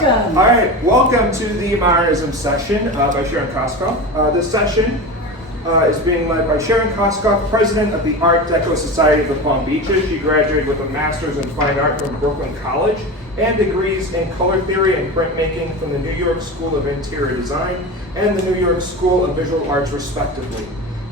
welcome. All right, welcome to the Modernism session by Sharon Koskoff. This session is being led by Sharon Koskoff, president of the Art Deco Society of the Palm Beaches. She graduated with a master's in fine art from Brooklyn College and degrees in color theory and printmaking from the New York School of Interior Design and the New York School of Visual Arts, respectively.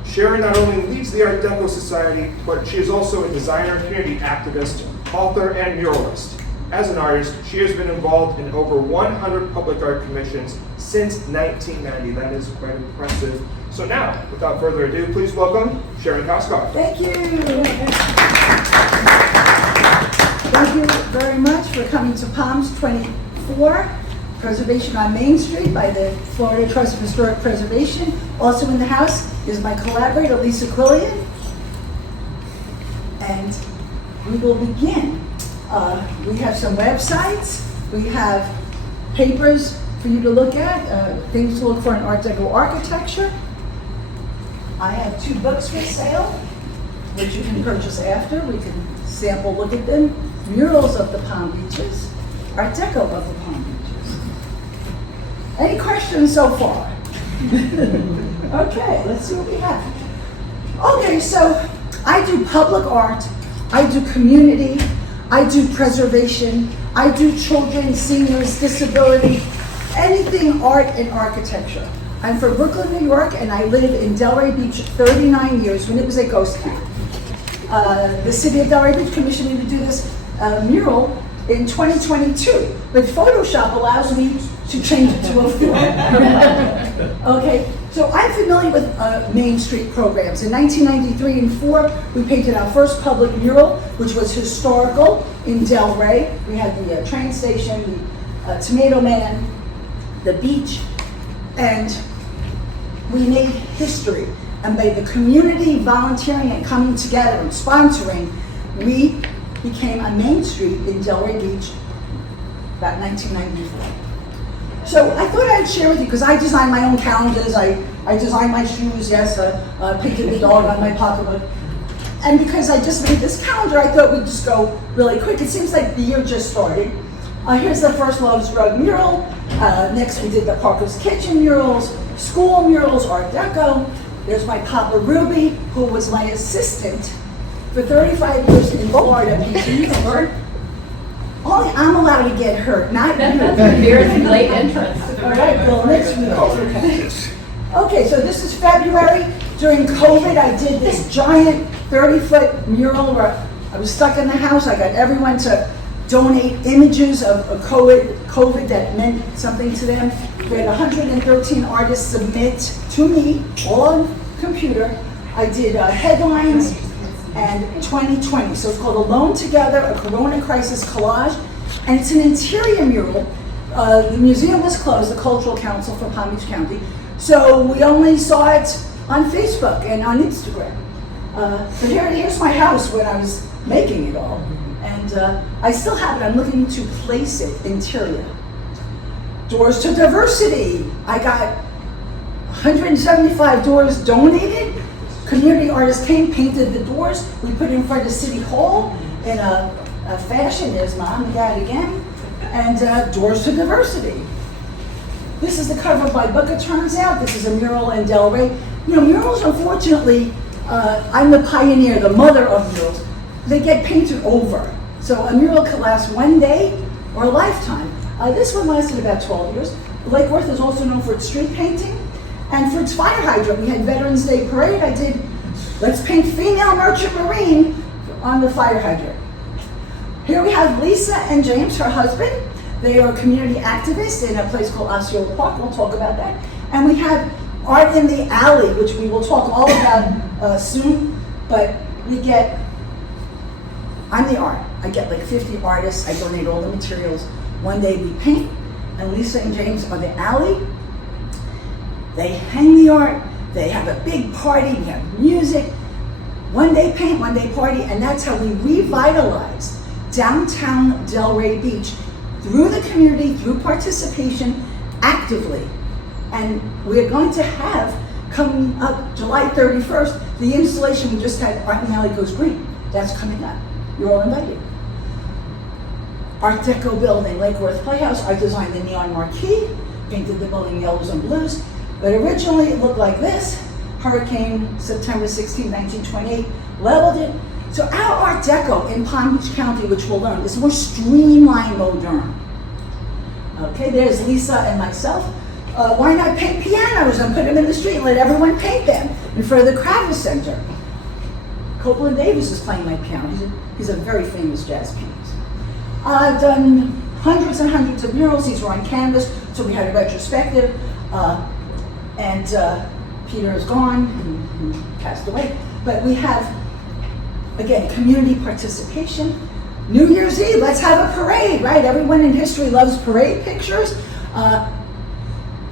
Sharon not only leads the Art Deco Society, but she is also a designer, community activist, author, and muralist. As an artist, she has been involved in over 100 public art commissions since 1990. That is quite impressive. So now, without further ado, please welcome Sharon Koskoff. Thank you. Thank you very much for coming to POMS24, Preservation on Main Street by the Florida Trust of Historic Preservation. Also in the house is my collaborator, Lisa Quillian. And we will begin. We have some websites. We have papers for you to look at, things to look for in Art Deco architecture. I have 2 books for sale, which you can purchase after. We can sample look at them. Murals of the Palm Beaches, Art Deco of the Palm Beaches. Any questions so far? Okay, let's see what we have. Okay, so I do public art, I do community, I do preservation, I do children, seniors, disability, anything art and architecture. I'm from Brooklyn, New York, and I live in Delray Beach 39 years when it was a ghost town. The city of Delray Beach commissioned me to do this mural in 2022, but Photoshop allows me to change it to a film. Okay, so I'm familiar with Main Street programs. In 1993 and 4, we painted our first public mural, which was historical in Delray. We had the train station, the Tomato Man, the beach, and we made history. And by the community volunteering and coming together and sponsoring, we became a Main Street in Delray Beach about 1994. So I thought I'd share with you, because I design my own calendars, I design my shoes, yes, I painted the dog on my pocketbook. And because I just made this calendar, I thought we'd just go really quick. It seems like the year just started. Here's the first Love's Drug mural. Next we did the Parker's Kitchen murals, school murals, Art Deco. There's my Papa Ruby, who was my assistant for 35 years in Florida. Only I'm allowed to get hurt, not you. Very late entrance. All right, well, next week. Okay, so this is February. During COVID, I did this giant 30-foot mural where I was stuck in the house. I got everyone to donate images of COVID that meant something to them. We had 113 artists submit to me, all on computer. I did headlines and 2020. So it's called Alone Together, a Corona Crisis Collage. And it's an interior mural. The museum was closed, the Cultural Council for Palm Beach County. So we only saw it on Facebook and on Instagram. But here's my house when I was making it all. And I still have it. I'm looking to place it interior. Doors to Diversity. I got 175 doors donated. Community artists came, painted the doors. We put it in front of City Hall in a fashion. There's Mom and Dad again. And Doors to Diversity. This is the cover of my book, it turns out. This is a mural in Delray. You know, murals, unfortunately, I'm the pioneer, the mother of murals. They get painted over. So a mural could last one day or a lifetime. This one lasted about 12 years. Lake Worth is also known for its street painting and for its fire hydrant. We had Veterans Day Parade. I did Let's Paint Female Merchant Marine on the fire hydrant. Here we have Lisa and James, her husband. They are community activists in a place called Osceola Park. We'll talk about that. And we have Art in the Alley, which we will talk all about soon. But we get, I'm the art. I get like 50 artists. I donate all the materials. One day we paint, and Lisa and James are the alley. They hang the art. They have a big party. We have music. One day paint, one day party, and that's how we revitalized downtown Delray Beach through the community, through participation, actively. And we're going to have, coming up July 31st, the installation we just had, Art in the Alley Goes Green. That's coming up. You're all invited. Art Deco building, Lake Worth Playhouse. I designed the neon marquee, painted the building yellows and blues, but originally it looked like this. Hurricane, September 16, 1928, leveled it. So our Art Deco in Palm Beach County, which we'll learn, is more streamlined, modern. Okay, there's Lisa and myself. Why not paint pianos and put them in the street and let everyone paint them in front of the Crowder Center? Copeland Davis is playing my piano. He's a very famous jazz pianist. I've done hundreds and hundreds of murals. These were on canvas, so we had a retrospective. Peter is gone, he passed away. But we have, again, community participation. New Year's Eve, let's have a parade, right? Everyone in history loves parade pictures.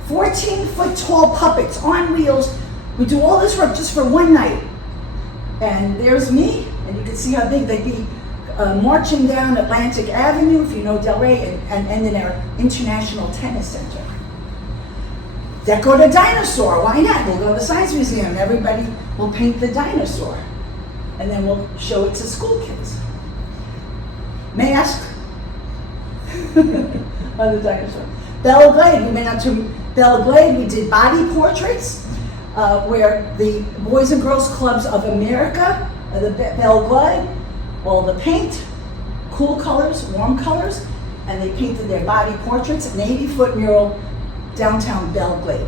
14-foot tall puppets on wheels. We do all this work just for one night. And there's me, and you can see how big they'd be marching down Atlantic Avenue, if you know Delray, and end in our International Tennis Center. Deco the dinosaur, why not? We'll go to the Science Museum, and everybody will paint the dinosaur. And then we'll show it to school kids. Mask on the dinosaur. Belle Glade, we went out to Belle Glade, we did body portraits, where the Boys and Girls Clubs of America, the Belle Glade, all the paint, cool colors, warm colors, and they painted their body portraits, an 80-foot mural, downtown Belle Glade.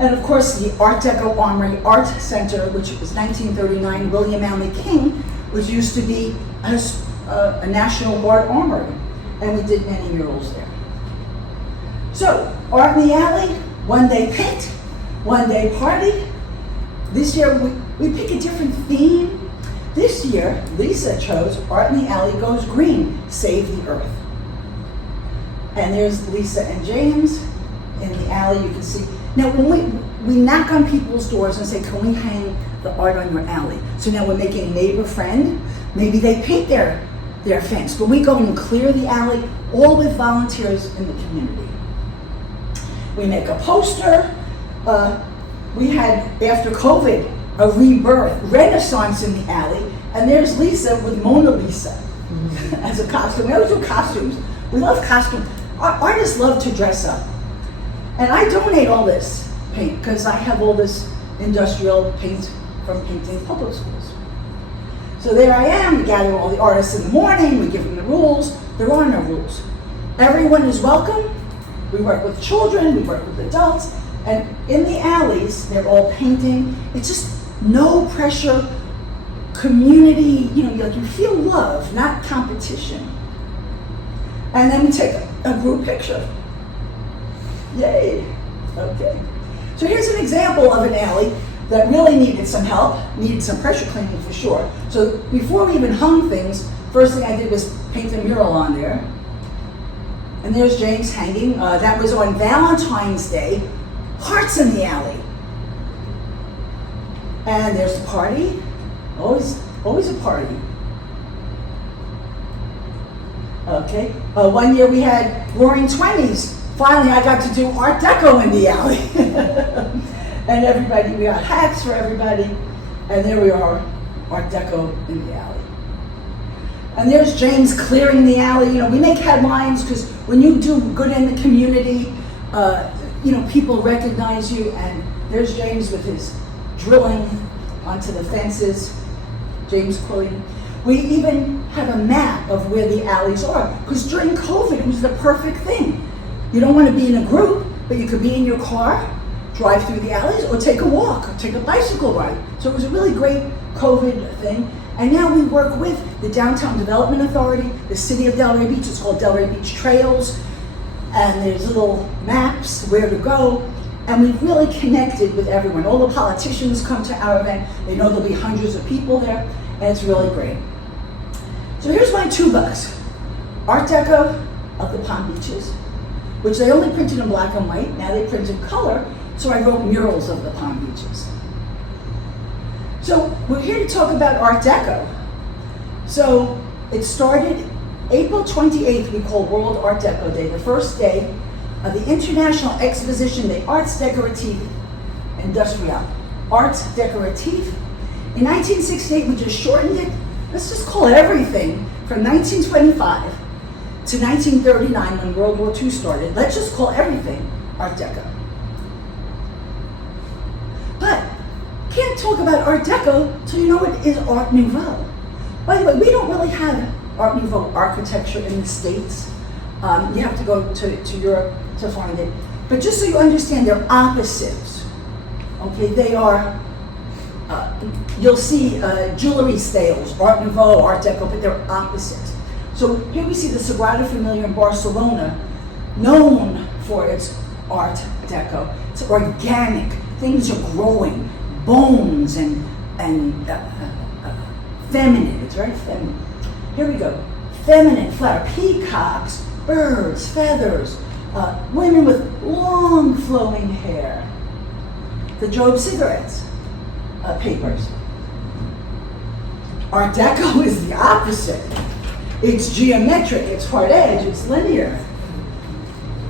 And of course, the Art Deco Armory Art Center, which was 1939, William Allen King, which used to be a national art armory, and we did many murals there. So, Art in the Alley, one-day paint, one-day party. This year, we pick a different theme. This year, Lisa chose Art in the Alley Goes Green, Save the Earth. And there's Lisa and James in the alley, you can see. Now, when we knock on people's doors and say, can we hang the art on your alley? So now we're making neighbor friend. Maybe they paint their fence, but we go and clear the alley, all with volunteers in the community. We make a poster. We had, after COVID, a rebirth, renaissance in the alley, and there's Lisa with Mona Lisa as a costume. We always do costumes. We love costumes. Artists love to dress up. And I donate all this paint because I have all this industrial paint from painting public schools. So there I am, we gather all the artists in the morning, we give them the rules. There are no rules. Everyone is welcome. We work with children, we work with adults, and in the alleys, they're all painting. It's just no pressure, community, you feel love, not competition. And then we take a group picture. Yay, okay. So here's an example of an alley that really needed some help, needed some pressure cleaning for sure. So before we even hung things, first thing I did was paint a mural on there. And there's James hanging. That was on Valentine's Day. Hearts in the alley. And there's the party. Always a party. Okay. One year we had Roaring Twenties. Finally, I got to do Art Deco in the alley. And everybody, we got hats for everybody. And there we are, Art Deco in the alley. And there's James clearing the alley. We make headlines because when you do good in the community, people recognize you. And there's James with his drilling onto the fences. James quoting. We even have a map of where the alleys are because during COVID, it was the perfect thing. You don't want to be in a group, but you could be in your car, drive through the alleys, or take a walk, or take a bicycle ride. So it was a really great COVID thing. And now we work with the Downtown Development Authority, the City of Delray Beach. It's called Delray Beach Trails. And there's little maps where to go. And we've really connected with everyone. All the politicians come to our event. They know there'll be hundreds of people there, and it's really great. So here's my $2. Art Deco of the Palm Beaches, which they only printed in black and white. Now they print in color, so I wrote murals of the Palm Beaches. So we're here to talk about Art Deco. So it started April 28th, we call World Art Deco Day, the first day of the International Exposition des Arts Décoratifs Industriels. Arts Décoratifs. In 1968, we just shortened it. Let's just call it everything from 1925 to 1939 when World War II started, let's just call everything Art Deco. But can't talk about Art Deco till you know what is Art Nouveau. By the way, we don't really have Art Nouveau architecture in the States. You have to go to Europe to find it. But just so you understand, they're opposites. Okay, they are, you'll see jewelry styles, Art Nouveau, Art Deco, but they're opposites. So here we see the Sagrada Familia in Barcelona, known for its Art Deco. It's organic, things are growing, bones and feminine, it's very feminine. Here we go, feminine flower, peacocks, birds, feathers, women with long flowing hair. The Job cigarettes, papers. Art Deco is the opposite. It's geometric, it's hard edge, it's linear.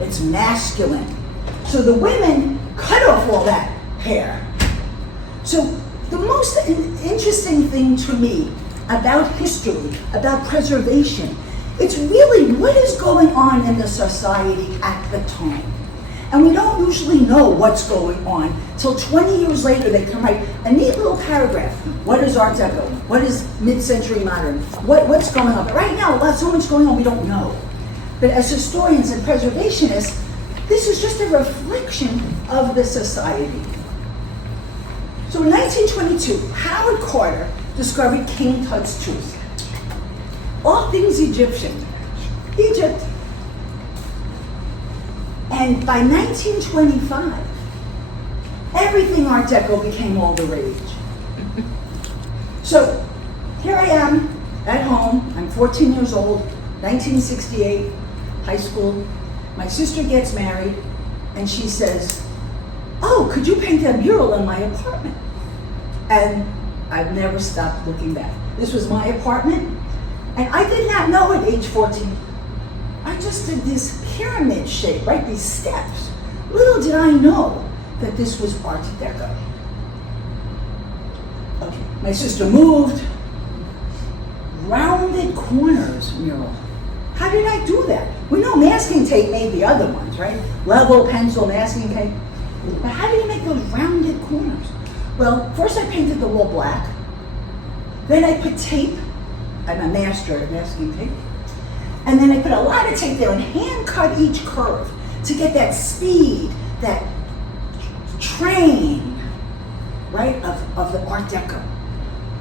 It's masculine. So the women cut off all that hair. So the most interesting thing to me about history, about preservation, it's really what is going on in the society at the time. And we don't usually know what's going on till 20 years later they can write a neat little paragraph. What is Art Deco? What is mid-century modern? What's going on? But right now, so much going on we don't know. But as historians and preservationists, this is just a reflection of the society. So in 1922, Howard Carter discovered King Tut's tooth. All things Egyptian. Egypt. And by 1925, everything Art Deco became all the rage. So here I am at home. I'm 14 years old, 1968, high school. My sister gets married, and she says, "Oh, could you paint that mural in my apartment?" And I've never stopped looking back. This was my apartment, and I did not know at age 14. I just did this pyramid shape, right? These steps. Little did I know that this was Art Deco. Okay, my sister moved. Rounded corners mural. How did I do that? We know masking tape made the other ones, right? Level, pencil, masking tape. But how do you make those rounded corners? Well, first I painted the wall black. Then I put tape. I'm a master at masking tape. And then I put a lot of tape there and hand cut each curve to get that speed, that train, right, of the Art Deco.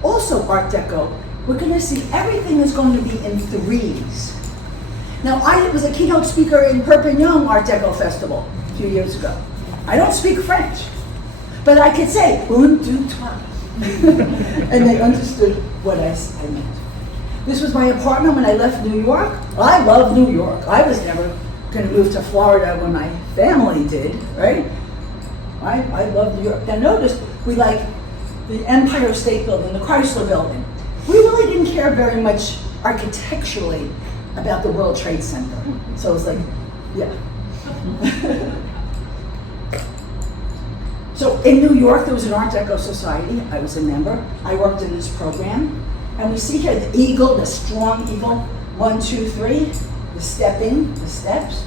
Also Art Deco, we're gonna see everything is going to be in threes. Now, I was a keynote speaker in Perpignan Art Deco Festival a few years ago. I don't speak French, but I could say, un, deux, trois. And they understood what I meant. This was my apartment when I left New York. I love New York. I was never going to move to Florida when my family did, right? I love New York. Now notice, we like the Empire State Building, the Chrysler Building. We really didn't care very much architecturally about the World Trade Center. So it's like, yeah. So in New York, there was an Art Deco Society. I was a member. I worked in this program. And we see here the eagle, the strong eagle, 1, 2, 3, the stepping, the steps,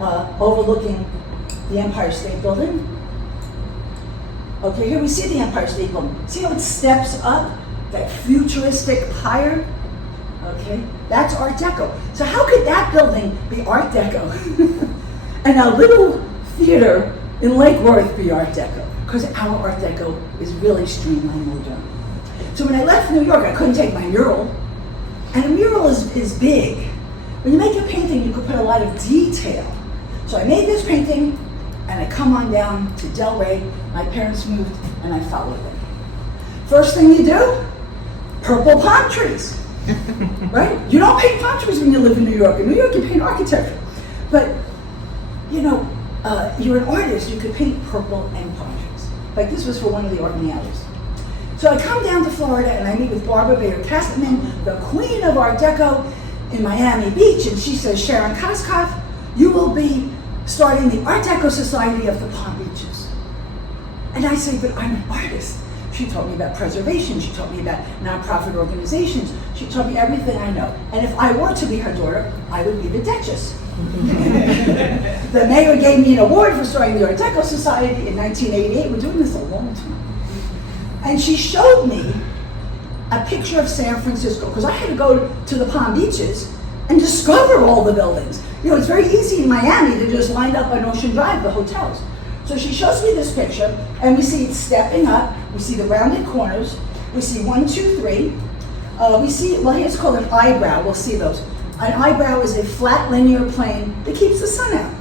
overlooking the Empire State Building. Okay, here we see the Empire State Building. See how it steps up, that futuristic pyre? Okay, that's Art Deco. So how could that building be Art Deco? And our little theater in Lake Worth be Art Deco? Because our Art Deco is really streamlined modern. So when I left New York, I couldn't take my mural. And a mural is big. When you make a painting, you could put a lot of detail. So I made this painting, and I come on down to Delray. My parents moved, and I followed them. First thing you do, purple palm trees, right? You don't paint palm trees when you live in New York. In New York, you paint architecture. But, you know, you're an artist, you could paint purple and palm trees. Like this was for one of the art galleries. So I come down to Florida and I meet with Barbara Bayer-Castleman, the queen of Art Deco in Miami Beach, and she says, Sharon Koskoff, you will be starting the Art Deco Society of the Palm Beaches. And I say, but I'm an artist. She taught me about preservation. She taught me about nonprofit organizations. She taught me everything I know. And if I were to be her daughter, I would be the Duchess. The mayor gave me an award for starting the Art Deco Society in 1988. We're doing this a long time. And she showed me a picture of San Francisco, because I had to go to the Palm Beaches and discover all the buildings. You know, it's very easy in Miami to just line up on Ocean Drive, the hotels. So she shows me this picture, and we see it stepping up. We see the rounded corners. We see 1, 2, 3. We see, well, here's called an eyebrow. We'll see those. An eyebrow is a flat linear plane that keeps the sun out.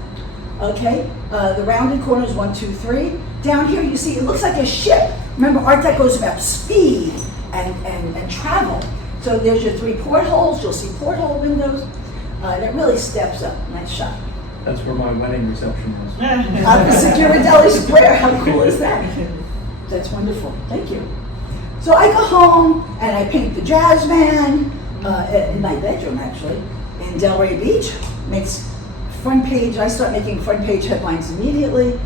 Okay, the rounded corners, 1, 2, 3. Down here, you see, it looks like a ship. Remember, Art Deco is about speed and travel. So there's your 3 portholes. You'll see porthole windows. That really steps up. Nice shot. That's where my wedding reception was. Opposite Ghirardelli Square. How cool is that? That's wonderful. Thank you. So I go home and I paint the jazz band in my bedroom, actually, in Delray Beach. Makes front page. I start making front page headlines immediately,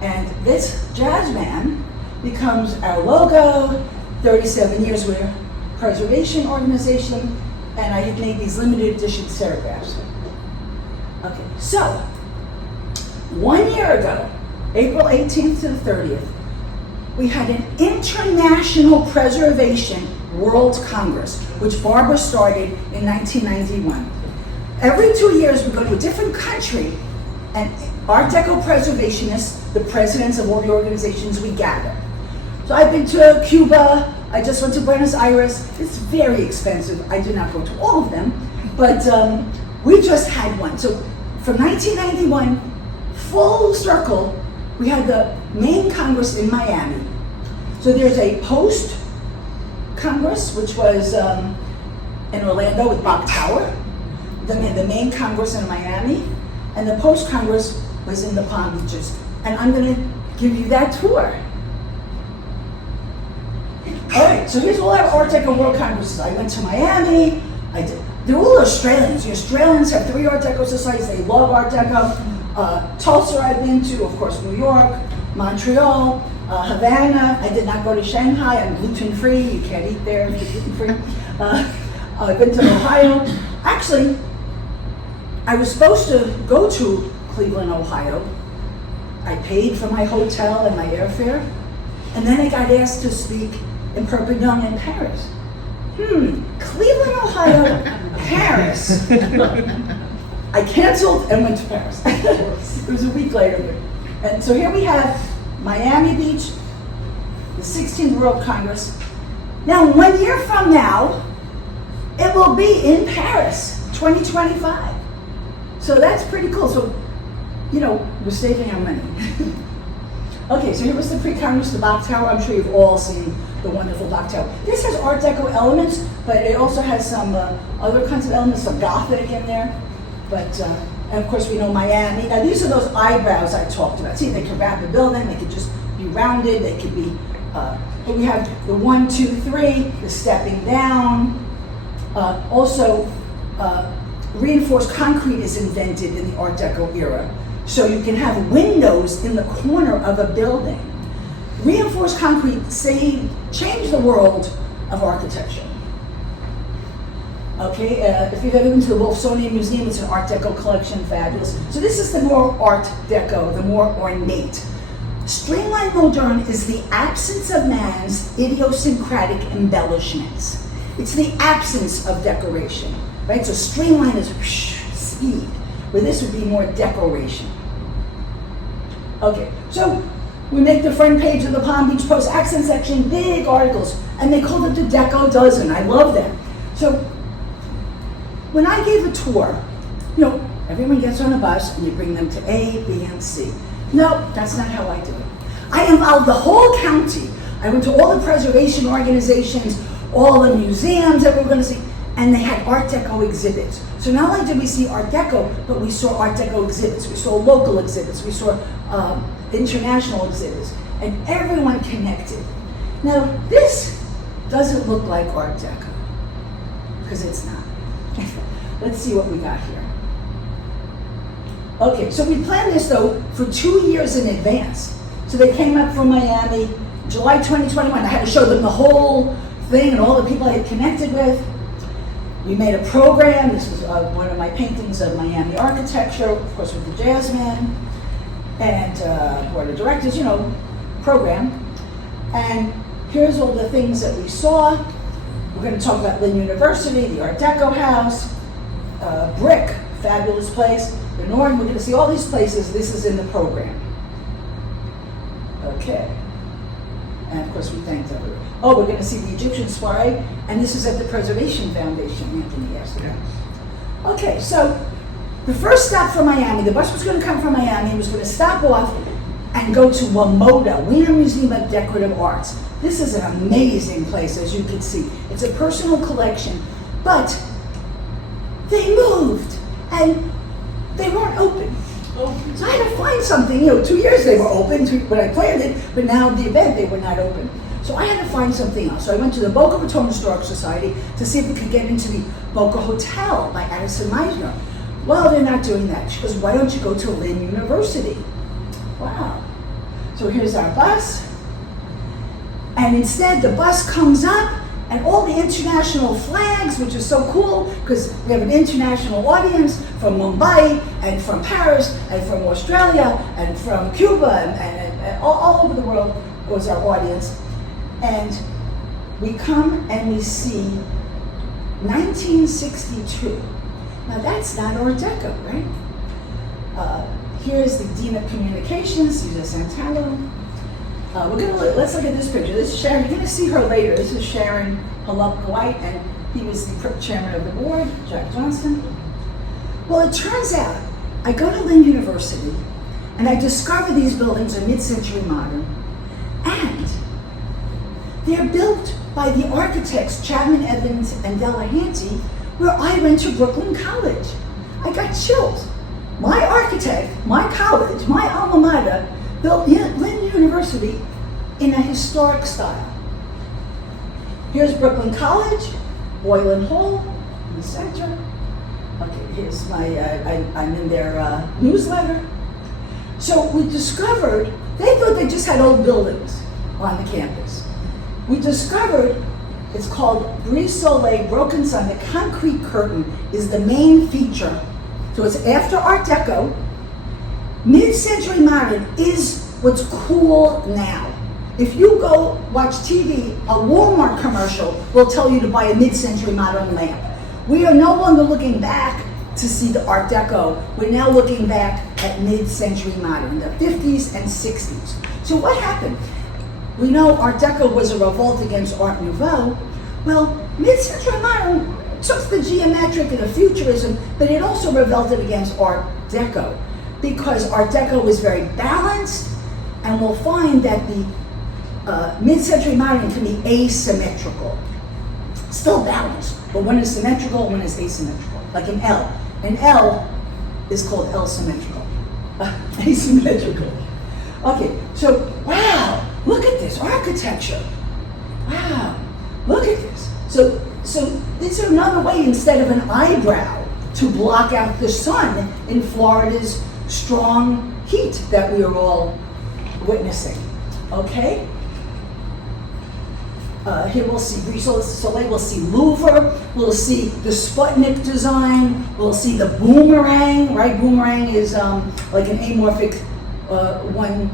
and this jazz band becomes our logo. 37 years we're a preservation organization, and I have made these limited edition serigraphs. Okay, so 1 year ago, April 18th to the 30th, we had an International Preservation World Congress, which Barbara started in 1991. Every 2 years, we go to a different country, and Art Deco preservationists, the presidents of all the organizations, we gather. So I've been to Cuba, I just went to Buenos Aires. It's very expensive. I did not go to all of them, but we just had one. So from 1991, full circle, we had the main Congress in Miami. So there's a post-Congress, which was in Orlando with Bach Tower, the main Congress in Miami, and the post-Congress was in the Palm Beaches. And I'm gonna give you that tour. All right, so here's all our Art Deco World Congresses. I went to Miami. They're all Australians. The Australians have 3 Art Deco societies. They love Art Deco. Tulsa I've been to, of course, New York, Montreal, Havana. I did not go to Shanghai. I'm gluten-free. You can't eat there if you're gluten-free. I've been to Ohio. Actually, I was supposed to go to Cleveland, Ohio. I paid for my hotel and my airfare. And then I got asked to speak in Perpignan in Paris. Cleveland, Ohio, Paris. I canceled and went to Paris. It was a week later. And so here we have Miami Beach, the 16th World Congress. Now, 1 year from now, it will be in Paris, 2025. So that's pretty cool. So, you know, we're saving our money. Okay, so here was the pre-Congress, the Bach Tower. I'm sure you've all seen the wonderful Bach Tower. This has Art Deco elements, but it also has some other kinds of elements, some Gothic in there. But, and of course we know Miami. Now these are those eyebrows I talked about. See, they could wrap a building, they could just be rounded, they could be, but we have the 1, 2, 3, the stepping down. Also, reinforced concrete is invented in the Art Deco era. So you can have windows in the corner of a building. Reinforced concrete changed the world of architecture. Okay, if you've ever been to the Wolfsonian Museum, it's an Art Deco collection, fabulous. So this is the more Art Deco, the more ornate. Streamlined modern is the absence of man's idiosyncratic embellishments. It's the absence of decoration, right? So streamline is speed, where this would be more decoration. Okay, so we make the front page of the Palm Beach Post accent section, big articles, and they called it the Deco Dozen. I love that. So when I gave a tour, you know, everyone gets on a bus and you bring them to A, B, and C. No, that's not how I do it. I involved the whole county. I went to all the preservation organizations, all the museums that we were going to see, and they had Art Deco exhibits. So not only did we see Art Deco, but we saw Art Deco exhibits, we saw local exhibits, we saw international exhibits, and everyone connected. Now, this doesn't look like Art Deco, because it's not. Let's see what we got here. Okay, so we planned this though for 2 years in advance. So they came up from Miami, July 2021, I had to show them the whole thing and all the people I had connected with. We made a program. This was one of my paintings of Miami architecture, of course with the jazz man, and board of directors, you know, program. And here's all the things that we saw. We're going to talk about Lynn University, the Art Deco house, Brick, fabulous place, the Norton. We're going to see all these places. This is in the program. Okay. And of course we thanked everyone. Oh, we're going to see the Egyptian soiree, and this is at the Preservation Foundation, Anthony asked about. Okay, so the first stop from Miami, the bus was going to come from Miami, was going to stop off and go to WMODA, Wiener Museum of Decorative Arts. This is an amazing place, as you can see. It's a personal collection, but they moved, and they weren't open. So I had to find something, 2 years they were open when I planned it, but now the event they were not open. So I had to find something else. So I went to the Boca Raton Historic Society to see if we could get into the Boca Hotel by Addison Meisner. Well, they're not doing that. She goes, why don't you go to Lynn University? Wow. So here's our bus. And instead the bus comes up and all the international flags, which is so cool because we have an international audience from Mumbai and from Paris and from Australia and from Cuba and all over the world was our audience. And we come and we see 1962. Now that's not Art Deco, right? Here's the Dean of Communications, Cesar Santalo. Let's look at this picture. This is Sharon. You're going to see her later. This is Sharon Koskoff, and he was the chairman of the board, Jack Johnson. Well, it turns out I go to Lynn University, and I discover these buildings are mid-century modern, and they're built by the architects Chapman, Evans, and Delahanty, where I went to Brooklyn College. I got chills. My architect, my college, my alma mater, built Lynn University in a historic style. Here's Brooklyn College, Boylan Hall in the center. Okay, here's my, I'm in their newsletter. So we discovered, they thought they just had old buildings on the campus. We discovered, it's called Brise Soleil, Broken Sun. The concrete curtain is the main feature. So it's after Art Deco. Mid-century modern is what's cool now. If you go watch TV, a Walmart commercial will tell you to buy a mid-century modern lamp. We are no longer looking back to see the Art Deco. We're now looking back at mid-century modern, the 50s and 60s. So what happened? We know Art Deco was a revolt against Art Nouveau. Well, mid-century modern took the geometric and the futurism, but it also revolted against Art Deco because Art Deco was very balanced, and we'll find that the mid-century modern can be asymmetrical. Still balanced, but one is symmetrical, one is asymmetrical, like an L. An L is called L-symmetrical, asymmetrical. Okay, so wow, look at this architecture. Wow, look at this. So this is another way instead of an eyebrow to block out the sun in Florida's strong heat that we are all witnessing. Okay? Here we'll see Brise Soleil, we'll see Louvre, we'll see the Sputnik design, we'll see the boomerang, right? Boomerang is like an amorphic one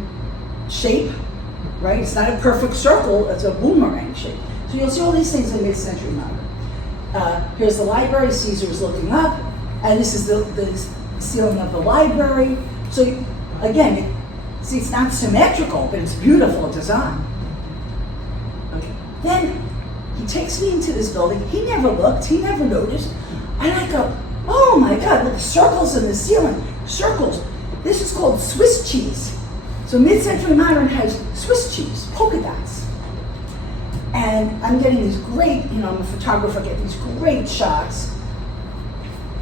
shape, right? It's not a perfect circle, it's a boomerang shape. So you'll see all these things in mid-century modern. Here's the library, Caesar is looking up, and this is the ceiling of the library. So again, see, it's not symmetrical, but it's beautiful design. Okay. Then he takes me into this building. He never looked, he never noticed. And I go, oh my God, look, circles in the ceiling, circles. This is called Swiss cheese. So mid-century modern has Swiss cheese, polka dots. And I'm getting these great, I'm a photographer, get these great shots.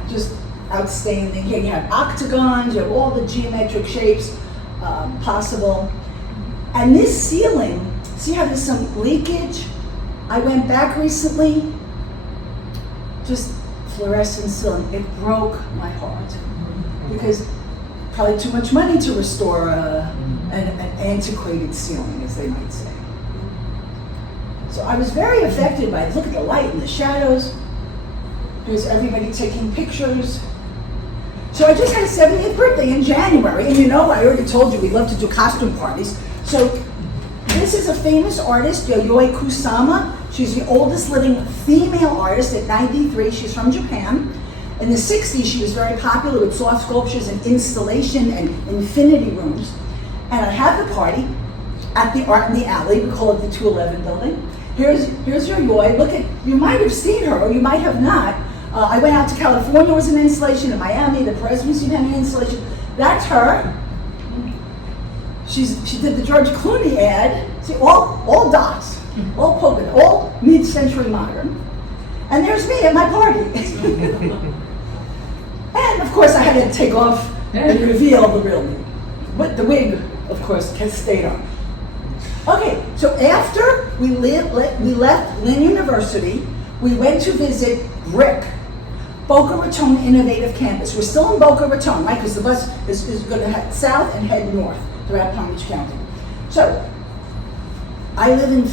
Just outstanding. Here you have octagons, you have all the geometric shapes possible. And this ceiling, see how there's some leakage? I went back recently, just fluorescent ceiling. It broke my heart because probably too much money to restore an antiquated ceiling, as they might say. So I was very affected by it. Look at the light and the shadows. There's everybody taking pictures. So I just had a 70th birthday in January, and you know, I already told you we love to do costume parties. So this is a famous artist, Yayoi Kusama. She's the oldest living female artist at 93. She's from Japan. In the 60s, she was very popular with soft sculptures and installation and infinity rooms. And I have the party at the Art in the Alley. We call it the 211 building. Here's Yayoi. Look at, you might have seen her or you might have not. I went out to California, was an installation, in Miami, the Presidency had an installation. That's her. She did the George Clooney ad. See, all dots, all polka, all mid-century modern. And there's me at my party. And of course I had to take off and reveal the real me. But the wig, of course, stayed on. Okay, so after we left Lynn University, we went to visit BRIC, Boca Raton Innovative Campus. We're still in Boca Raton, right? Because the bus is going to head south and head north throughout Palm Beach County. So, I live in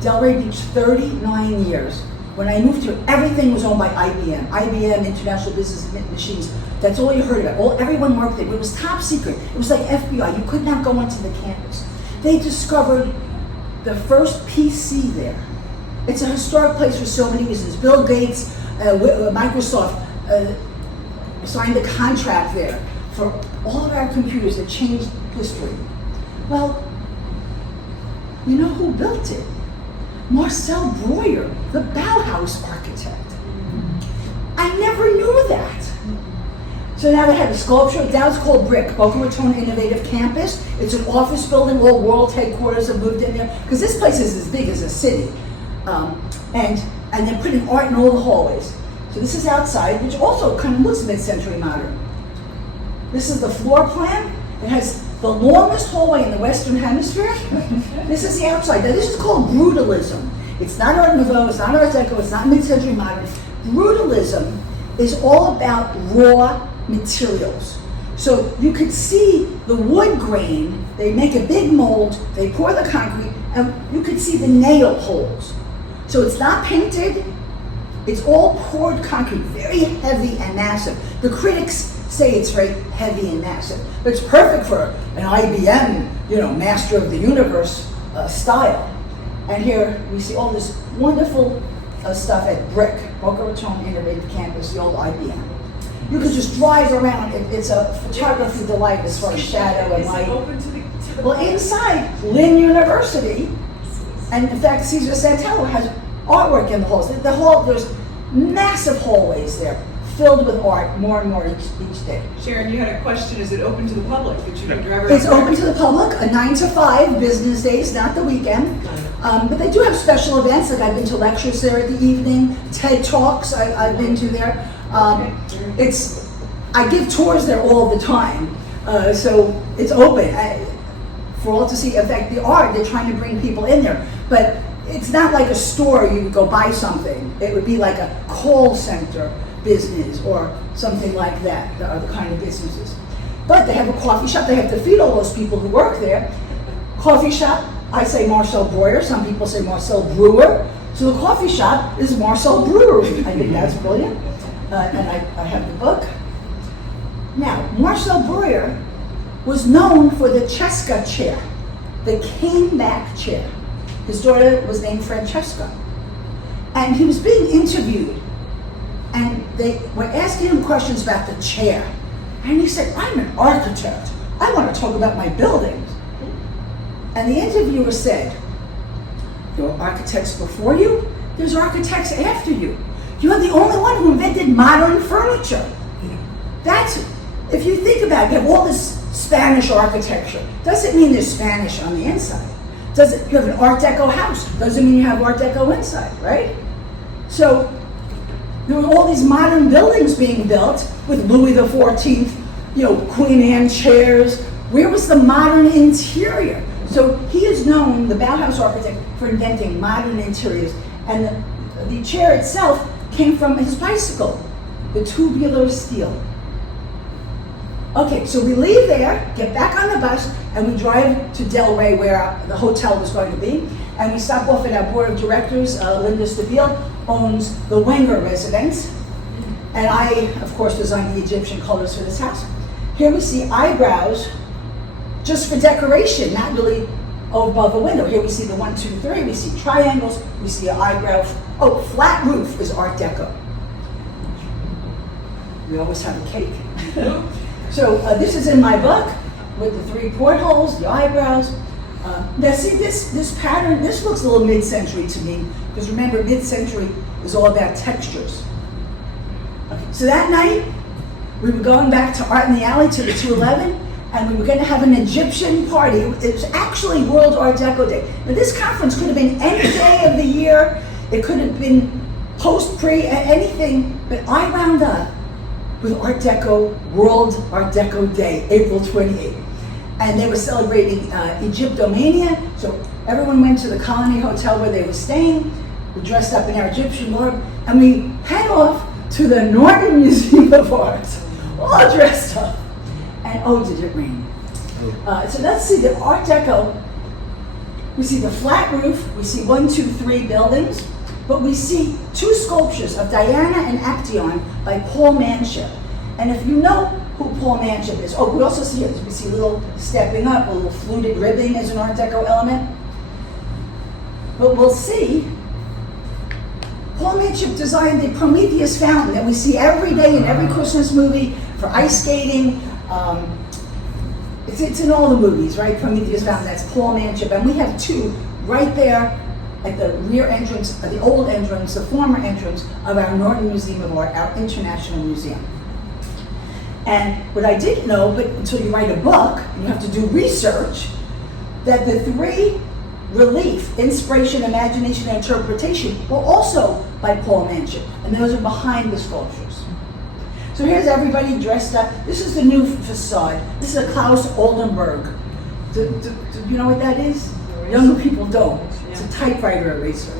Delray Beach 39 years. When I moved here, everything was owned by IBM. IBM, International Business Machines. That's all you heard about. Everyone worked there. It was top secret. It was like FBI. You could not go onto the campus. They discovered the first PC there. It's a historic place for so many reasons. Bill Gates, Microsoft signed a contract there for all of our computers that changed history. Well, you know who built it? Marcel Breuer, the Bauhaus architect. I never knew that. So now they have a sculpture. Now it's called BRIC, Boca Raton Innovative Campus. It's an office building. All world headquarters have moved in there because this place is as big as a city. And they're putting art in all the hallways. So this is outside, which also kind of looks mid-century modern. This is the floor plan. It has the longest hallway in the Western Hemisphere. This is the outside. Now this is called brutalism. It's not Art Nouveau, it's not Art Deco, it's not mid-century modern. Brutalism is all about raw materials. So you could see the wood grain, they make a big mold, they pour the concrete, and you could see the nail holes. So it's not painted, it's all poured concrete, very heavy and massive. The critics say it's very heavy and massive, but it's perfect for an IBM, master of the universe style. And here we see all this wonderful stuff at BRIC, Boca Raton Innovative Campus, the old IBM. You could just drive around. It's a photography delight as far as shadow and light. Well, inside Lynn University, and in fact, Cesar Santella has artwork in the halls. There's massive hallways there, filled with art, more and more each day. Sharon, you had a question. Is it open to the public? That you can drive around? It's open to the public, 9 to 5 business days, not the weekend. But they do have special events, like I've been to lectures there at the evening, TED Talks I've been to there. I give tours there all the time, so it's open for all to see. In fact, the art, they're trying to bring people in there, but it's not like a store you would go buy something. It would be like a call center business or something like that, the other kind of businesses. But they have a coffee shop. They have to feed all those people who work there. Coffee shop, I say Marcel Breuer. Some people say Marcel Brewer. So the coffee shop is Marcel Brewery. I think that's brilliant. And I have the book. Now, Marcel Breuer was known for the Cheska chair, the cane-back chair. His daughter was named Francesca. And he was being interviewed, and they were asking him questions about the chair. And he said, I'm an architect. I want to talk about my buildings. And the interviewer said, there were architects before you, there's architects after you. You're the only one who invented modern furniture. That's, if you think about it, you have all this Spanish architecture. Doesn't mean there's Spanish on the inside. You have an Art Deco house. Doesn't mean you have Art Deco inside, right? So there were all these modern buildings being built with Louis XIV, Queen Anne chairs. Where was the modern interior? So he is known, the Bauhaus architect, for inventing modern interiors. And the chair itself came from his bicycle, the tubular steel. Okay, so we leave there, get back on the bus, and we drive to Delray where the hotel was going to be, and we stop off at our board of directors. Linda Stabile owns the Wenger residence, and I, of course, designed the Egyptian colors for this house. Here we see eyebrows just for decoration, not really above a window. Here we see the 1, 2, 3, we see triangles, we see an eyebrow. Oh, flat roof is Art Deco. We always have a cake. So this is in my book with the 3 portholes, the eyebrows. Now see this pattern, this looks a little mid-century to me, because remember, mid-century is all about textures. Okay, so that night, we were going back to Art in the Alley to the 211, and we were going to have an Egyptian party. It was actually World Art Deco Day. Now this conference could have been any day of the year. It could have been post, pre, anything, but I wound up with Art Deco, World Art Deco Day, April 28th. And they were celebrating Egyptomania, so everyone went to the Colony Hotel where they were staying. We dressed up in our Egyptian garb, and we head off to the Norton Museum of Art, all dressed up. And oh, did it rain. So let's see the Art Deco. We see the flat roof, we see 1, 2, 3 buildings, but we see 2 sculptures of Diana and Actaeon by Paul Manship. And if you know who Paul Manship is, oh, we also see it. We see a little stepping up, a little fluted ribbing as an Art Deco element. But we'll see Paul Manship designed the Prometheus fountain that we see every day in every Christmas movie for ice skating. It's in all the movies, right? Prometheus fountain, that's Paul Manship. And we have 2 right there at the rear entrance, the old entrance, the former entrance of our Norton Museum of Art, our international museum. And what I didn't know, but until you write a book, and you have to do research, that the 3 relief, inspiration, imagination, and interpretation were also by Paul Manship, and those are behind the sculptures. So here's everybody dressed up. This is the new facade. This is a Klaus Oldenburg. Do you know what that is? Younger people don't. It's a typewriter eraser.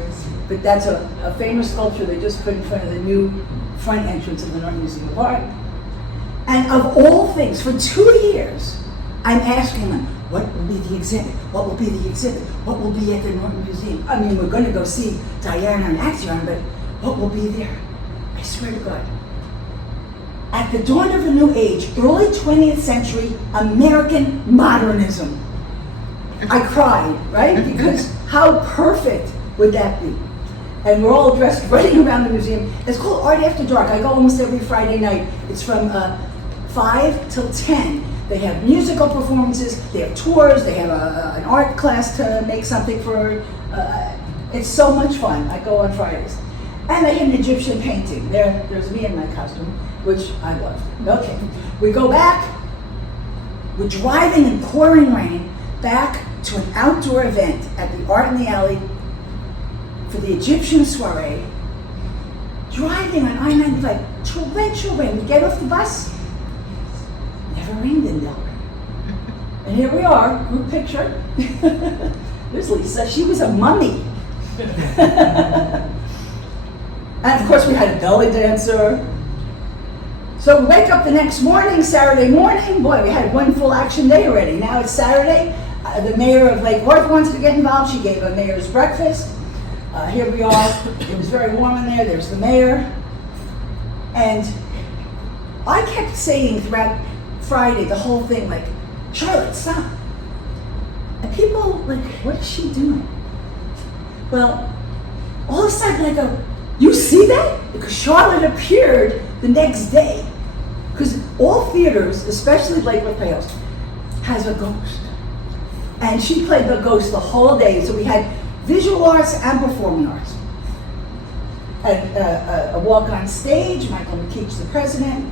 But that's a famous sculpture they just put in front of the new front entrance of the Norton Museum of Art. And of all things, for 2 years, I'm asking them, what will be the exhibit? What will be the exhibit? What will be at the Norton Museum? I mean, we're going to go see Diana and Actaeon, but what will be there? I swear to God. At the dawn of a new age, early 20th century American modernism. I cried, right? Because how perfect would that be? And we're all dressed running around the museum. It's called Art After Dark. I go almost every Friday night. It's from 5 till 10. They have musical performances, they have tours, they have an art class to make something for, it's so much fun. I go on Fridays. And they have an Egyptian painting. There's me in my costume, which I love. Okay, we go back, we're driving in pouring rain back to an outdoor event at the Art in the Alley for the Egyptian soiree. Driving on I-95, torrential rain. We get off the bus, never rained in Delray. And here we are, group picture. There's Lisa, she was a mummy. And of course we had a belly dancer. So we wake up the next morning, Saturday morning, boy, we had one full action day already. Now it's Saturday. The mayor of Lake Worth wanted to get involved. She gave a mayor's breakfast. Here we are. It was very warm in there. There's the mayor. And I kept saying throughout Friday, the whole thing, like, Charlotte, stop. And people, like, what is she doing? Well, all of a sudden I go, you see that? Because Charlotte appeared the next day. Because all theaters, especially Lake Worth Playhouse, has a ghost. And she played the ghost the whole day. So we had visual arts and performing arts. And a walk on stage, Michael McKeach, the president.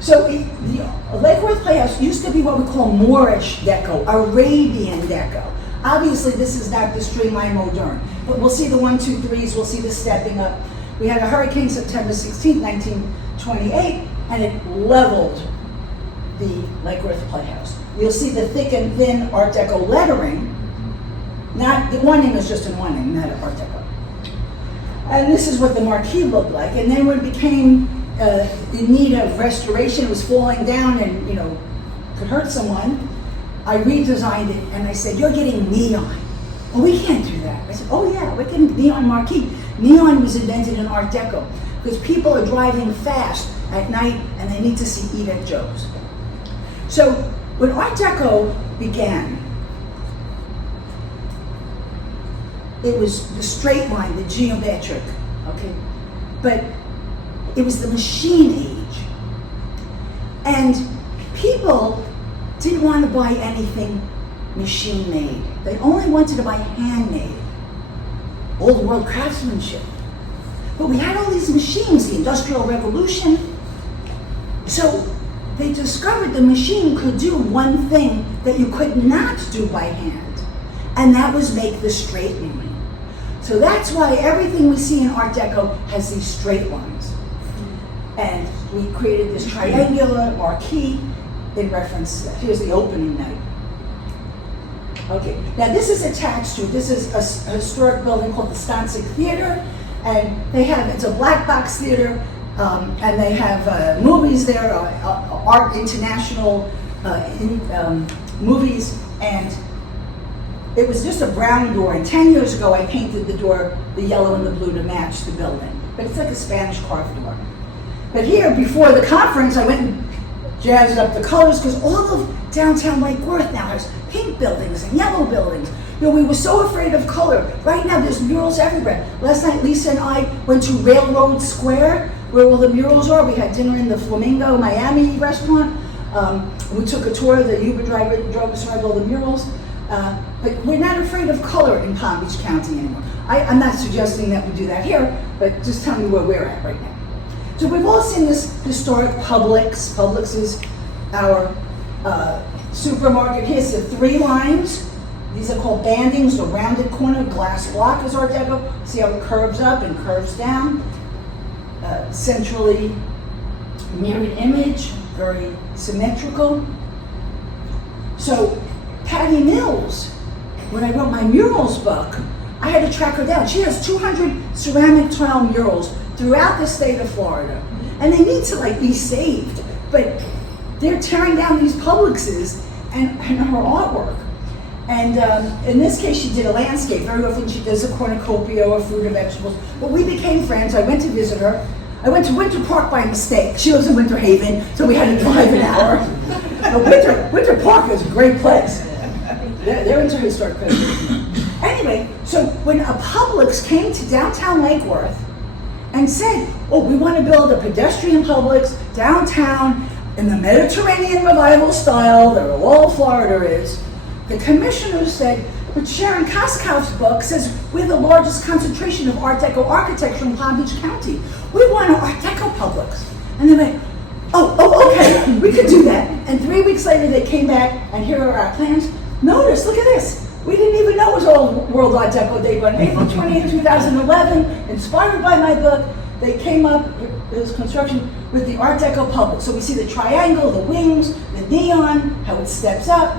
So the Lake Worth Playhouse used to be what we call Moorish deco, Arabian deco. Obviously, this is not the streamlined modern, but we'll see the 1, 2, 3s, we'll see the stepping up. We had a hurricane September 16, 1928, and it leveled the Lake Worth Playhouse. You'll see the thick and thin Art Deco lettering. Not, the awning is just an awning, not an Art Deco. And this is what the marquee looked like. And then when it became in need of restoration, it was falling down and, could hurt someone. I redesigned it and I said, you're getting neon. Oh, we can't do that. I said, oh yeah, we're getting neon marquee. Neon was invented in Art Deco because people are driving fast at night and they need to see Edith Joes. So when Art Deco began, it was the straight line, the geometric, okay? But it was the machine age. And people didn't want to buy anything machine made. They only wanted to buy handmade, old world craftsmanship. But we had all these machines, the Industrial Revolution. So they discovered the machine could do one thing that you could not do by hand, and that was make the straight line. So that's why everything we see in Art Deco has these straight lines. And we created this triangular marquee in reference to that. Here's the opening night. Okay, now this is attached to, this is a historic building called the Stancic Theater, and they have, it's a black box theater, and they have movies there, art international movies, and it was just a brown door, and 10 years ago I painted the door the yellow and the blue to match the building, but it's like a Spanish carved door. But here, before the conference, I went and jazzed up the colors, because all of downtown Lake Worth now has pink buildings and yellow buildings. You know, we were so afraid of color. Right now, there's murals everywhere. Last night, Lisa and I went to Railroad Square, where all the murals are. We had dinner in the Flamingo Miami restaurant. We took a tour. The Uber driver drove us around all the murals. But we're not afraid of color in Palm Beach County anymore. I'm not suggesting that we do that here, but just tell me where we're at right now. So we've all seen this historic Publix. Publix is our supermarket. Here's the three lines. These are called bandings, the rounded corner. Glass block is Art Deco. See how it curves up and curves down? Centrally mirrored image, very symmetrical. So Patty Mills, when I wrote my murals book, I had to track her down. She has 200 ceramic tile murals throughout the state of Florida. And they need to be saved, but they're tearing down these Publixes and her artwork. And in this case, she did a landscape. Very often she does a cornucopia or fruit or vegetables. But we became friends. I went to visit her. I went to Winter Park by mistake. She lives in Winter Haven, so we had to drive an hour. But Winter Park is a great place. They're into historic preservation. Anyway, so when a Publix came to downtown Lake Worth and said, oh, we want to build a pedestrian Publix downtown in the Mediterranean revival style that all Florida is, the commissioners said, but Sharon Koskoff's book says we're the largest concentration of Art Deco architecture in Palm Beach County. We want an Art Deco Publix. And they went, oh, okay, we could do that. And 3 weeks later, they came back, and here are our plans. Notice, look at this. We didn't even know it was Old World Art Deco Day, but on April 28, 2011, inspired by my book, they came up, this construction, with the Art Deco Publix. So we see the triangle, the wings, the neon, how it steps up.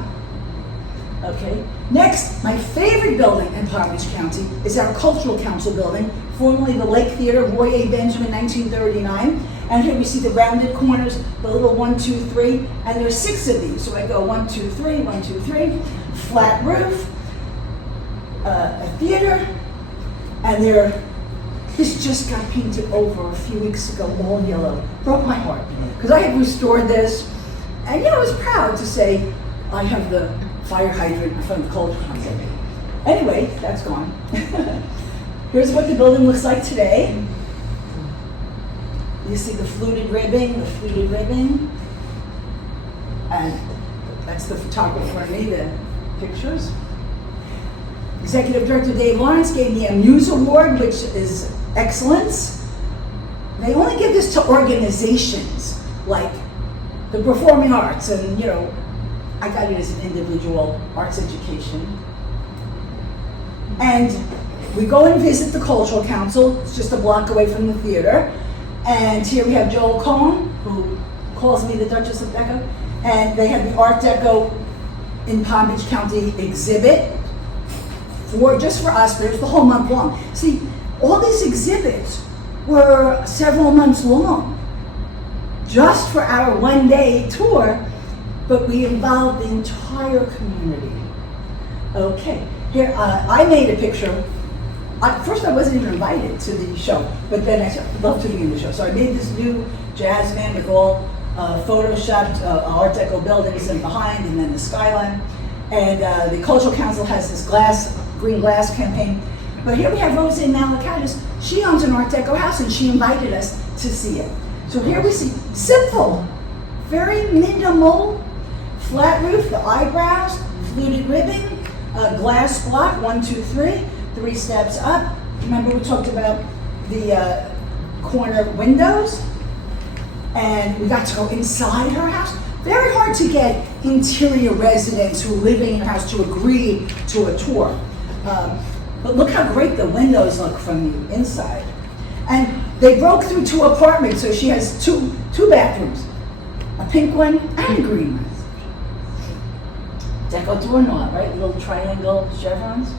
Okay. Next, my favorite building in Palm Beach County is our Cultural Council building, formerly the Lake Theater, Roy A. Benjamin, 1939. And here we see the rounded corners, the little 1, 2, 3, and there's 6 of these. So I go 1, 2, 3, 1, 2, 3, flat roof, a theater, and this just got painted over a few weeks ago, all yellow. Broke my heart, because I had restored this, and I was proud to say I have the fire hydrant in front of the Cultural Council. Anyway, that's gone. Here's what the building looks like today. You see the fluted ribbing, and that's the photographer and me, the pictures. Executive Director Dave Lawrence gave me a Muse Award, which is excellence. They only give this to organizations like the performing arts, and I got it as an individual arts education. And we go and visit the Cultural Council. It's just a block away from the theater. And here we have Joel Cohn, who calls me the Duchess of Deco. And they have the Art Deco in Palm Beach County exhibit just for us, but it was the whole month long. See, all these exhibits were several months long, just for our one-day tour. but we involved the entire community. Okay, here, I made a picture. First, I wasn't even invited to the show, but then I said, I'd love to be in the show. So I made this new jazz band with all photoshopped Art Deco buildings and behind, and then the skyline. And the Cultural Council has this green glass campaign. But here we have Roseanne Malakatis. She owns an Art Deco house, and she invited us to see it. So here we see simple, very minimal, flat roof, the eyebrows, fluted ribbing, glass block, 1, 2, 3, 3 steps up. Remember we talked about the corner windows, and we got to go inside her house. Very hard to get interior residents who live in your house to agree to a tour. But look how great the windows look from the inside. And they broke through 2 apartments, so she has two bathrooms, a pink one and a green one. Deco doorknob, right? Little triangle chevrons.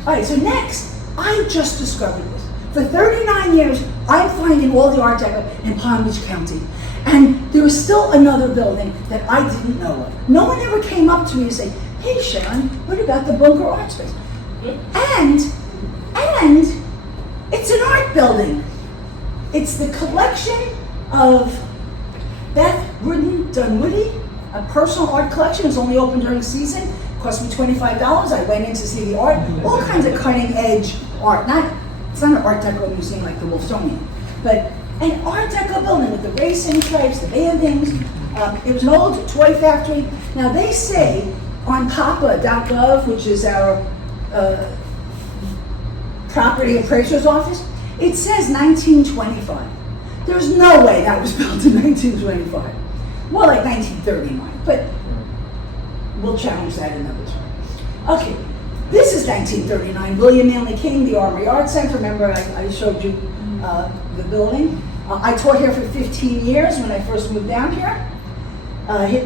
All right, so next, I just discovered this. For 39 years, I'm finding all the Art Deco in Palm Beach County. And there was still another building that I didn't know of. No one ever came up to me and said, hey Sharon, what about the Bunker Art Space? And it's an art building. It's the collection of Beth Rudin Dunwoody, a personal art collection. It's only open during season. It cost me $25. I went in to see the art. All kinds of cutting edge art. It's not an Art Deco museum like the Wolfsonian, but an Art Deco building with the racing stripes, the bandings. It was an old toy factory. Now they say on COPPA.gov, which is our property appraiser's office, it says 1925. There's no way that was built in 1925. More like 1939, but we'll challenge that another time. Okay, this is 1939. William Manley King, the Armory Art Center. Remember I showed you the building. I taught here for 15 years when I first moved down here.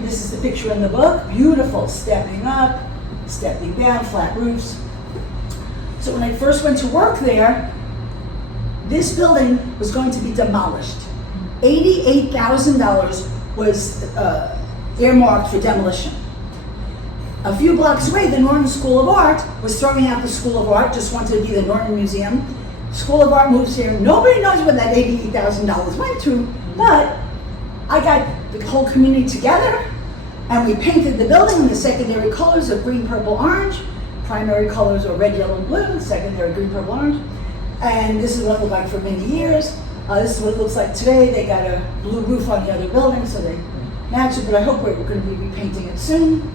This is the picture in the book. Beautiful, stepping up, stepping down, flat roofs. So when I first went to work there, this building was going to be demolished. $88,000 was earmarked for demolition. A few blocks away, the Norton School of Art was throwing out the School of Art, just wanted to be the Norton Museum. School of Art moves here. Nobody knows what that $88,000 went to, but I got the whole community together and we painted the building in the secondary colors of green, purple, orange. Primary colors are red, yellow, and blue, secondary green, purple, orange. And this is what it looked like for many years. This is what it looks like today. They got a blue roof on the other building, so they match it, but I hope we're going to be repainting it soon.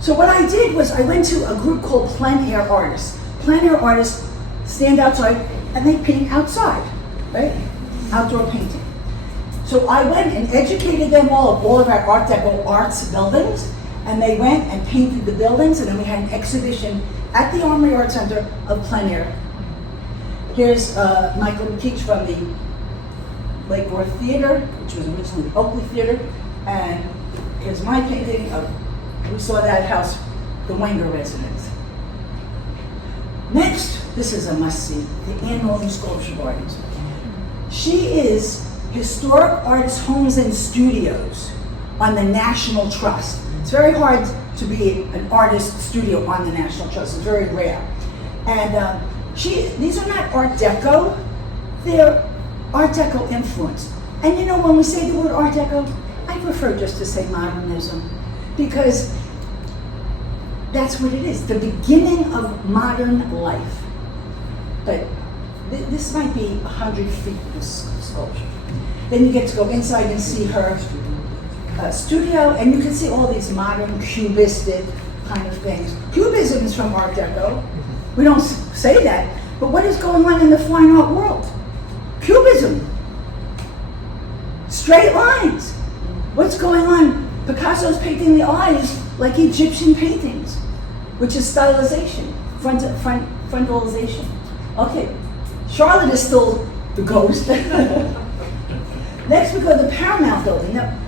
So what I did was I went to a group called Plein Air Artists. Plein Air Artists stand outside and they paint outside, right? Outdoor painting. So I went and educated them all of our Art Deco arts buildings, and they went and painted the buildings, and then we had an exhibition at the Armory Art Center of Plein Air. Here's Michael McKeach from the Lake Worth Theater, which was originally the Oakley Theater, and here's my painting of, we saw that house, the Wenger residence. Next, this is a must-see, the Anne Norton Sculpture Gardens. She is Historic Artist Homes and Studios on the National Trust. It's very hard to be an artist studio on the National Trust. It's very rare. And these are not Art Deco, they're Art Deco influenced. And you know, when we say the word Art Deco, I prefer just to say modernism, because that's what it is, the beginning of modern life. But this might be 100 feet, this sculpture. Then you get to go inside and see her studio, and you can see all these modern cubistic kind of things. Cubism is from Art Deco. We don't say that, but what is going on in the fine art world? Cubism. Straight lines. What's going on? Picasso's painting the eyes like Egyptian paintings, which is stylization, frontalization. Okay, Charlotte is still the ghost. Next we go to the Paramount Building. Now,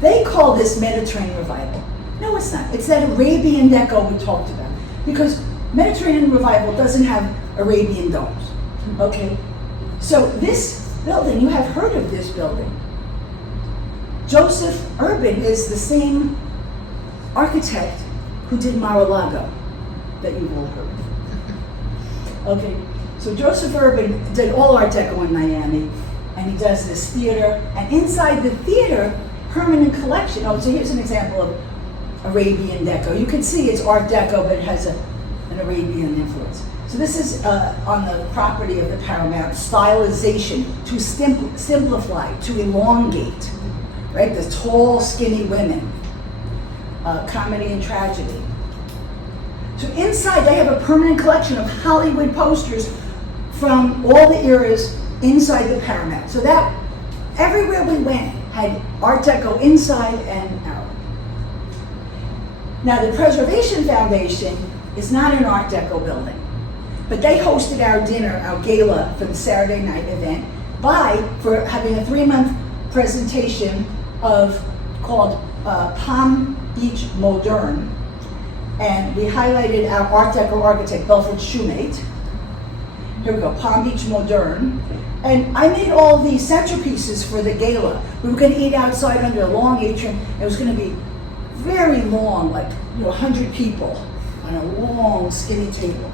they call this Mediterranean Revival. No, it's not. It's that Arabian Deco we talked about. Because Mediterranean Revival doesn't have Arabian domes. Okay? So this building, you have heard of this building. Joseph Urban is the same architect who did Mar-a-Lago that you've all heard. Okay, so Joseph Urban did all Art Deco in Miami, and he does this theater, and inside the theater, permanent collection. Oh, so here's an example of Arabian Deco. You can see it's Art Deco, but it has an Arabian influence. So this is on the property of the Paramount, stylization, to simplify, to elongate, right? The tall, skinny women, comedy and tragedy. So inside they have a permanent collection of Hollywood posters from all the eras inside the Paramount. So that, everywhere we went had Art Deco inside and out. Now the Preservation Foundation is not an Art Deco building, but they hosted our dinner, our gala for the Saturday night event for having a 3-month presentation called Palm Beach Modern. And we highlighted our Art Deco architect, Belford Shoemate. Here we go, Palm Beach Modern. And I made all these centerpieces for the gala. We were gonna eat outside under a long atrium. It was gonna be very long, like 100 people on a long, skinny table.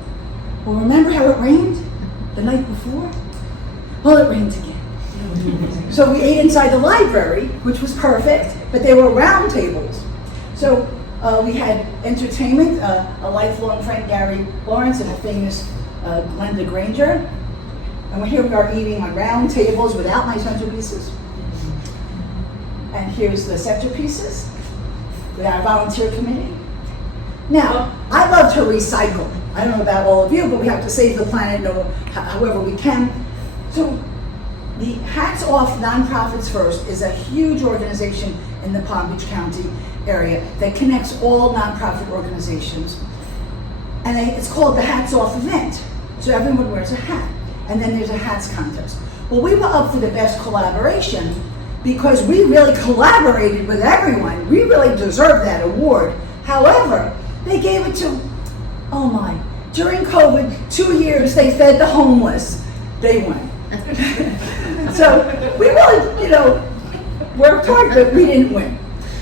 Well, remember how it rained the night before? Well, it rained again. So we ate inside the library, which was perfect, but they were round tables. So we had entertainment, a lifelong friend, Gary Lawrence, and a famous Glenda Granger. And here we are eating on round tables without my centerpieces. And here's the centerpieces with our volunteer committee. Now, I love to recycle. I don't know about all of you, but we have to save the planet however we can. So the Hats Off Nonprofits First is a huge organization in the Palm Beach County area that connects all nonprofit organizations. And it's called the Hats Off event. So everyone wears a hat. And then there's a hats contest. Well, we were up for the best collaboration because we really collaborated with everyone. We really deserved that award. However, they gave it to, during COVID, 2 years, they fed the homeless. They won. So we really, worked hard, but we didn't win.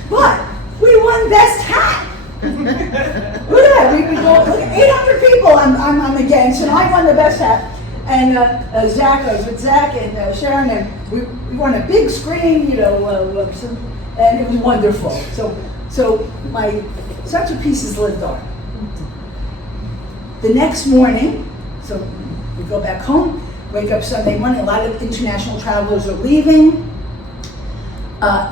But we won best hat. Look at that, we look at 800 people I'm against, and I won the best hat. And Zach, I was with Zach and Sharon, and we were on a big screen, and it was wonderful. So my centerpieces lived on. The next morning, so we go back home, wake up Sunday morning, a lot of international travelers are leaving.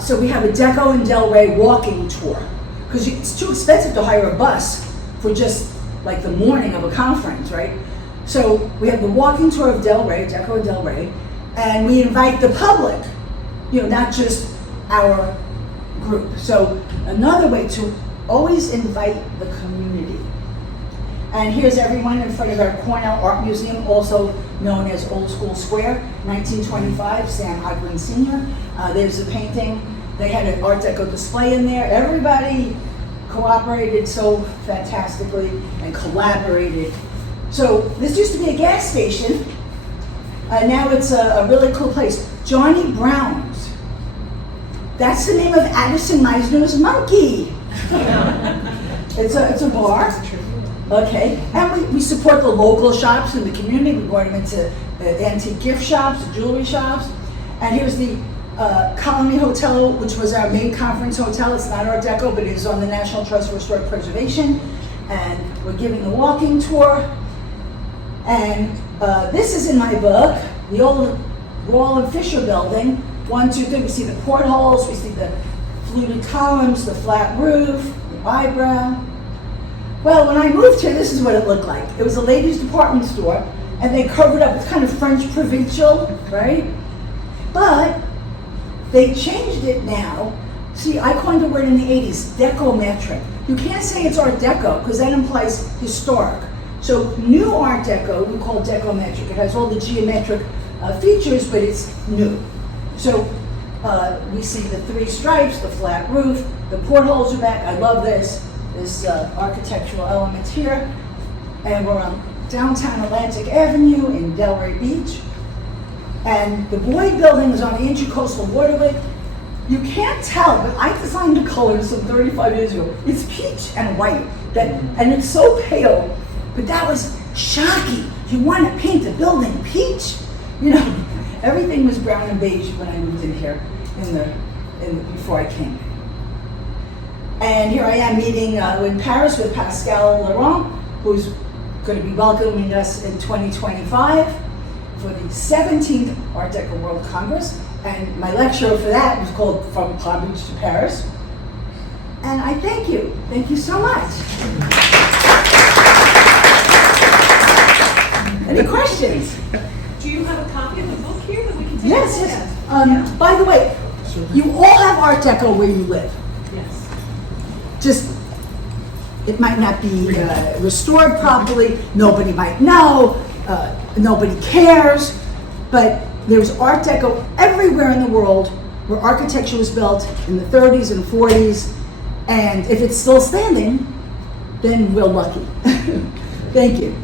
So we have a Deco and Del Rey walking tour, because it's too expensive to hire a bus for just like the morning of a conference, right? So we have the walking tour of Del Rey, Deco and Del Rey, and we invite the public, not just our group. So another way to always invite the community. And here's everyone in front of our Cornell Art Museum, also known as Old School Square, 1925, Sam Ogren Sr. There's a painting. They had an Art Deco display in there. Everybody cooperated so fantastically and collaborated. So this used to be a gas station. Now it's a really cool place. Johnny Brown's. That's the name of Addison Meisner's monkey. It's a bar. Okay, and we support the local shops in the community. We brought them into antique gift shops, jewelry shops. And here's the Colony Hotel, which was our main conference hotel. It's not Art Deco, but it is on the National Trust for Historic Preservation. And we're giving the walking tour. And this is in my book, the old Wall and Fisher building. 1, 2, 3, we see the portholes, we see the fluted columns, the flat roof, the eyebrow. Well, when I moved here, this is what it looked like. It was a ladies' department store, and they covered up with kind of French provincial, right? But they changed it now. See, I coined the word in the 80s, decometric. You can't say it's Art Deco, because that implies historic. So new Art Deco, we call decometric. It has all the geometric features, but it's new. So we see the 3 stripes, the flat roof, the portholes are back. I love this architectural element here. And we're on downtown Atlantic Avenue in Delray Beach. And the Boyd Building is on the Intracoastal Waterway. You can't tell, but I designed the colors some 35 years ago. It's peach and white, and it's so pale, but that was shocking. You want to paint the building peach? You know, everything was brown and beige when I moved in here before I came. And here I am meeting in Paris with Pascal Laurent, who's going to be welcoming us in 2025 for the 17th Art Deco World Congress. And my lecture for that was called From Palm Beach to Paris. And I thank you. Thank you so much. Any questions? Do you have a copy of the book here that we can take? Yes, yes. By the way, you all have Art Deco where you live. Yes. Just, it might not be restored properly, nobody might know, nobody cares, but there's Art Deco everywhere in the world where architecture was built in the 30s and 40s, and if it's still standing, then we're lucky. Thank you.